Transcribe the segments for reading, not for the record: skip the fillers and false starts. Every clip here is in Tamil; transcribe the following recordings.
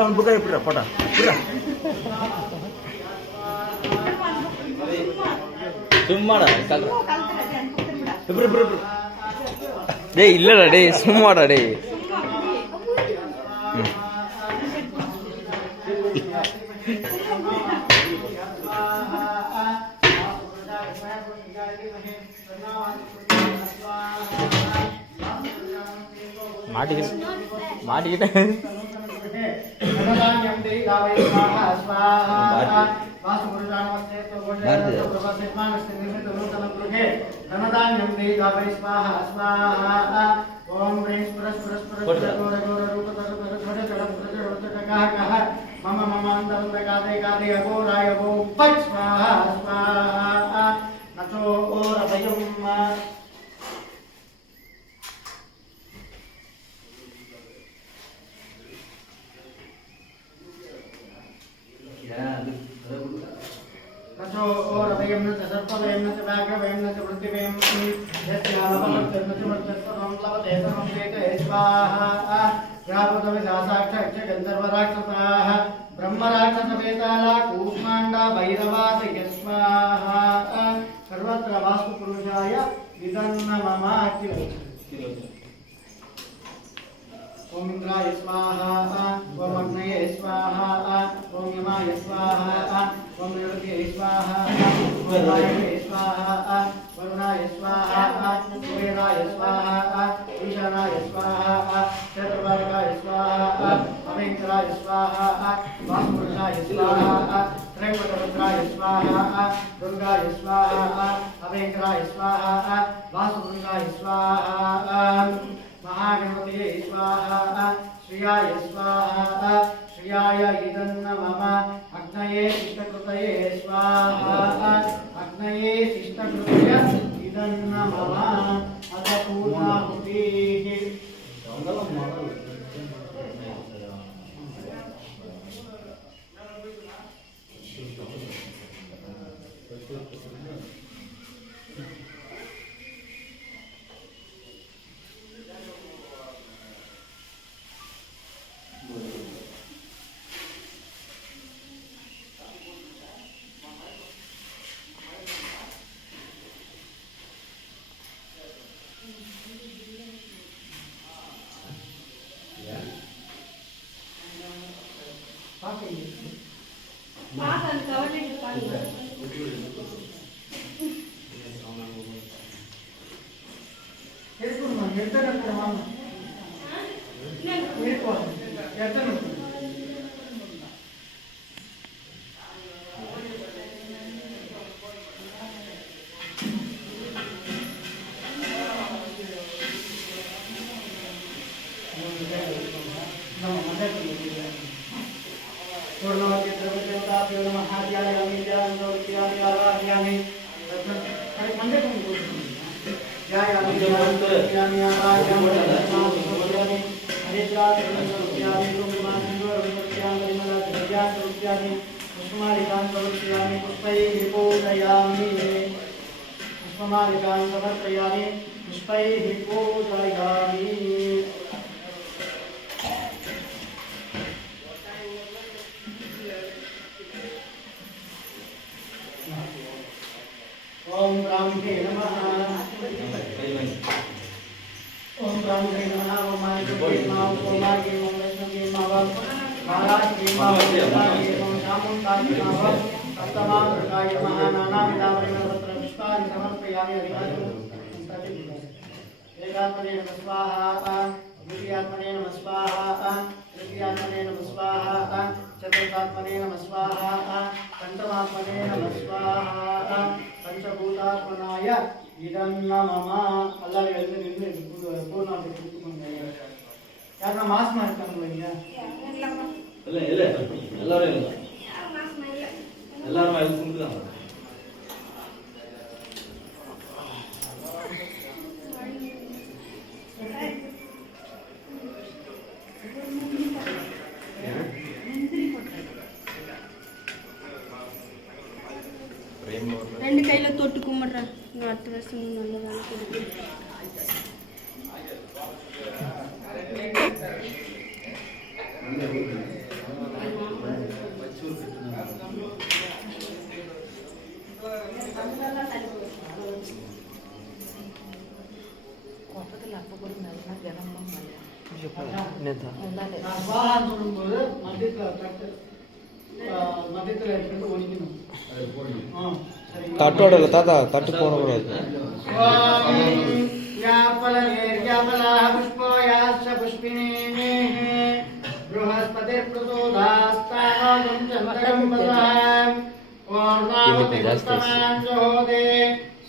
அவன் புக்கா எப்படிடா போட்டா சும்மாடா டேய் இல்லடா டேய் சும்மாடா டேய் மாட்டிக்கிட்டேன் मम ममान्तरकादे कादे अघोराय गो पच् स्वाहा स्वाहा नचो ओरभयम् नचो ओरभयम् न च सर्पभयम् न च व्याघ्रभयम् न च वृद्धिभयम् यस्यावमर्त्यर्नचमर्त्यर्पणं प्लवते सर्वं वेते स्वाहा ग्रापदविदासाक्ष गन्धर्वराक्षसाः ब्रह्मराक्षसवेताला कूष्माण्डा भैरवादय स्वाहा सर्वत्र वास्तुपुरुषाय विदन्नमम ओम इंद्राय स्वाहा ओम अग्नये स्वाहा ओम यमाय स्वाहा ओम निरुद्धये स्वाहा ओम वायवे स्वाहा वरुणाय स्वाहा वेदाय स्वाहा ईशानाय स्वाहा चतुर्वर्गाय स्वाहा अवेंकराय स्वाहा वासुपुरुषाय स्वाहा त्रैवटरुद्राय स्वाहा दुर्गाय स्वाहा अवेंकराय स्वाहा वासुपुरुषाय स्वाहा महागणपतये स्वाहा श्रियाय स्वाहा श्रियाय इदन्नमम अग्नये शिष्टकृतये स्वाहा अग्नये शिष्टकृतय इदन्नमम अथ पूर्णाहुतिः ओम ब्राह्मणे नमः ओम ब्राह्मणे नमः ओम मार्गे नमः ओम मार्गे ओम वैष्णवे नमः महाराज के नमः ओम शामुंडाय नमः सप्तमात्रकाय नमः नानाविधावरणपत्र पुष्पाणि समर्पयामि हरिहरं एकात्मने नमः स्वाहा द्वितीयात्मने नमः स्वाहा तृतीयात्मने नमः स्वाहा चतुर्थात्मने नमः स्वाहा पंचमात्मने नमः स्वाहा पंचभूतात्मनाय इदं नमः अल्लाह எழுந்து நின்று பூர்ணாத்தை கொடுத்துக்கோங்க யாரா மாஸ்மா இருக்காங்களா இல்ல இல்ல எல்லாரும் இல்ல யாரும் மாஸ்மா இல்ல எல்லாரும் அது கும்பிடுறாங்க Primo ரெண்டு கையில தொட்டு கும்பிடுறேன். இன்னும் அடுத்த வருஷம் நல்லதாக கொடுக்கும். ஸ்வாஹான்னு சொல்லும்போது மத்தியத்தில் எடுத்து ஒழிக்கணும். தட்டோட இல்லை தாத்தா, தட்டு போடக்கூடாது.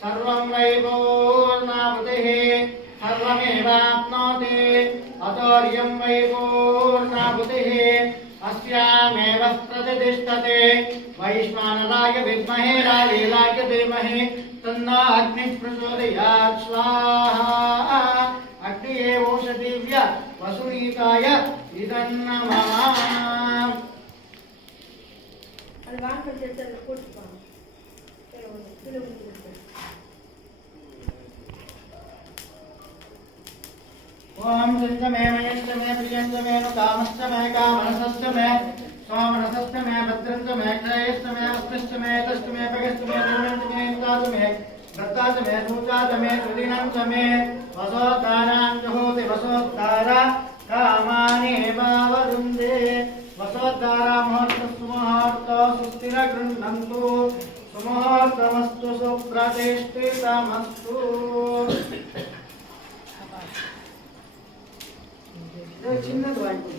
सर्वं वैपूर्णाहुतिः सर्वमेवाप्नोति अतोर्यं वैपूर्णाहुतिः अस्यामेव प्रतिष्ठते वैश्वानराय विद्महे राजेलाय धीमहि तन्नो अग्निः प्रचोदयात् स्वाहा अग्निये ओषधीव्य वसुनीताय इदं नमः அது வாங்கறது எடுத்து போட்டுப்பாங்க. ओम चंद्र मे मयश्च मे प्रियंच मे कामश्च मे कामनसश्च मे सोमनसश्च मे भद्रंच मे क्षयश्च मे अष्टश्च मे तश्च मे भगश्च मे धर्मश्च मे इंद्राच मे दत्ताच मे दूताच मे सुदिनंच मे वसोत्तारांच होति वसोत्तारा कामानि भावरुन्धे वसोत्तारा मुहूर्त सुमुहूर्त सुस्थिर गृह्णन्तु सुमुहूर्तमस्तु सुप्रतिष्ठितमस्तु चिन्नದು ಆಯ್ತು.